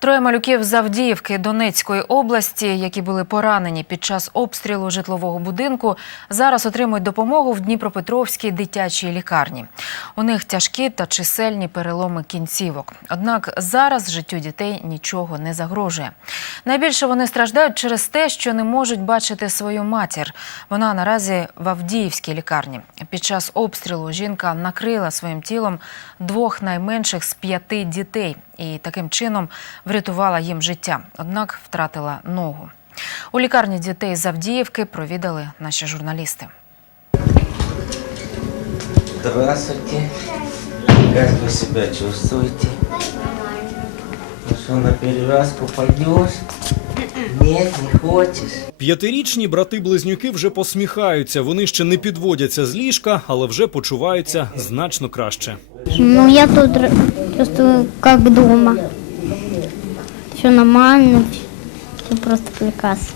Троє малюків з Авдіївки Донецької області, які були поранені під час обстрілу житлового будинку, зараз отримують допомогу в Дніпропетровській дитячій лікарні. У них тяжкі та чисельні переломи кінцівок. Однак зараз життю дітей нічого не загрожує. Найбільше вони страждають через те, що не можуть бачити свою матір. Вона наразі в Авдіївській лікарні. Під час обстрілу жінка накрила своїм тілом двох найменших з п'яти дітей і таким чином врятувала їм життя. Однак втратила ногу. У лікарні дітей з Авдіївки провідали наші журналісти. Здравствуйте. Как вы себя чувствуете? Ну что, на перевязку пойдешь? Нет, не хочешь? П'ятирічні брати-близнюки вже посміхаються. Вони ще не підводяться з ліжка, але вже почуваються значно краще. Ну, я тут р- чувствую как дома Все нормально, все просто прекрасно.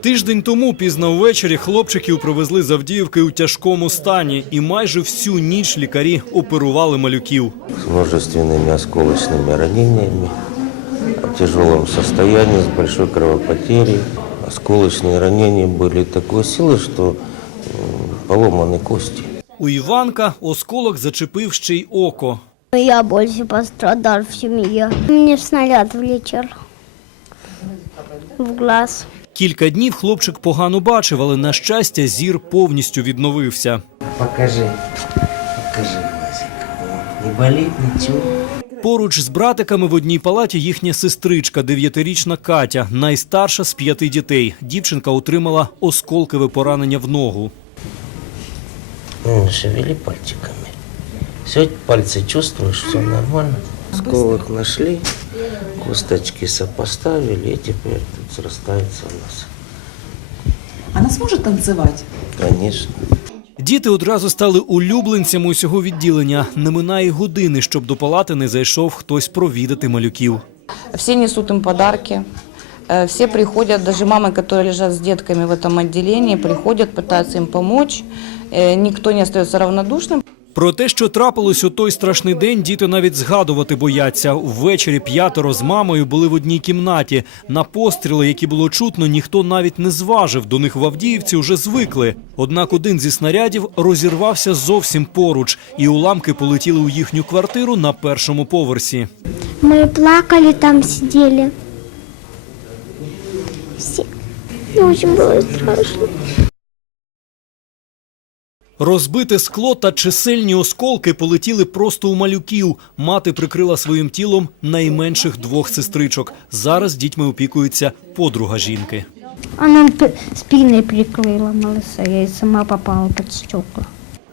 Тиждень тому пізно ввечері хлопчиків привезли з Авдіївки у тяжкому стані, і майже всю ніч лікарі оперували малюків. С множественными осколочными ранениями, в тяжелом состоянии, с большой кровопотерей. Осколочные ранения были такой силы, что м, поломаны кости. У Іванка осколок зачепив ще й око. Я больше пострадал в семье. Мне снаряд влетел в глаз. Кілька днів хлопчик погано бачив, але на щастя зір повністю відновився. Покажи, покажи глазик. Не болит ничего? Поруч з братиками в одній палаті їхня сестричка, дев'ятирічна Катя, найстарша з п'яти дітей. Дівчинка отримала осколкове поранення в ногу. Ну, шевели пальчиками. Все, пальцы чувствуешь, все нормально. Осколок нашли, косточки сопоставили, и теперь тут срастается у нас. Она сможет танцевать? Конечно. Діти одразу стали улюбленцями усього відділення. Не минає й години, щоб до палати не зайшов хтось провідати малюків. Все несут им подарки. Э, Все приходят, даже мамы, которые лежат с детками в этом отделении, приходят, пытаются им помочь. Э, Никто не остается равнодушным. Про те, що трапилось у той страшний день, діти навіть згадувати бояться. Ввечері п'ятеро з мамою були в одній кімнаті. На постріли, які було чутно, ніхто навіть не зважив. До них в Авдіївці вже звикли. Однак один зі снарядів розірвався зовсім поруч, і уламки полетіли у їхню квартиру на першому поверсі. Мы плакали там, сидели. Все. Ну, очень было страшно. Розбите скло та чисельні осколки полетіли просто у малюків. Мати прикрила своїм тілом найменших двох сестричок. Зараз дітьми опікується подруга жінки. Вона п- прикрила малыша, я и сама попала під стекла.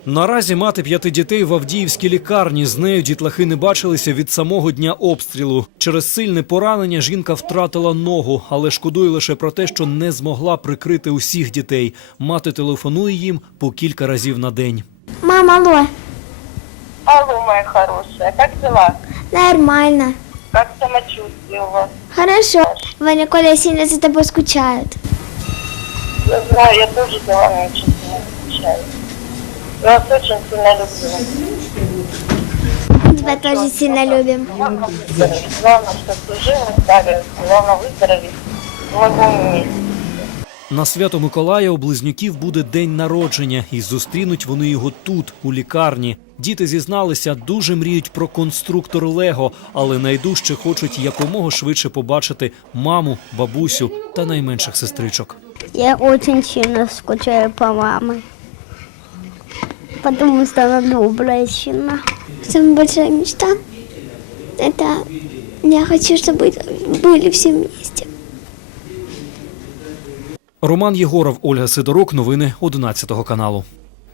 Наразі мати п'яти дітей в Авдіївській лікарні. З нею дітлахи не бачилися від самого дня обстрілу. Через сильне поранення жінка втратила ногу, але шкодує лише про те, що не змогла прикрити усіх дітей. Мати телефонує їм по кілька разів на день. Мама, алло, Алло, моя хорошая, как дела? нормально. Как самочувствие у вас? Хорошо. Ваня, Коля сильно за тобой скучают. Я знаю, я тоже за вами очень сильно скучаю. Я вас очень сильно люблю. Тебя тоже сильно любим. Главное, чтобы вы живы стали, главное выздороветь в новом месте. На свято Миколая у близнюків буде день народження, і зустрінуть вони його тут, у лікарні. Діти зізналися, дуже мріють про конструктор Лего, але найдужче хочуть якомога швидше побачити маму, бабусю та найменших сестричок. Я очень сильно скучаю по маме. Потому что она добрая сильно. Самая большая мечта – это я хочу, чтобы были все вместе. Роман Єгоров, Ольга Сидорук. Новини 11 каналу.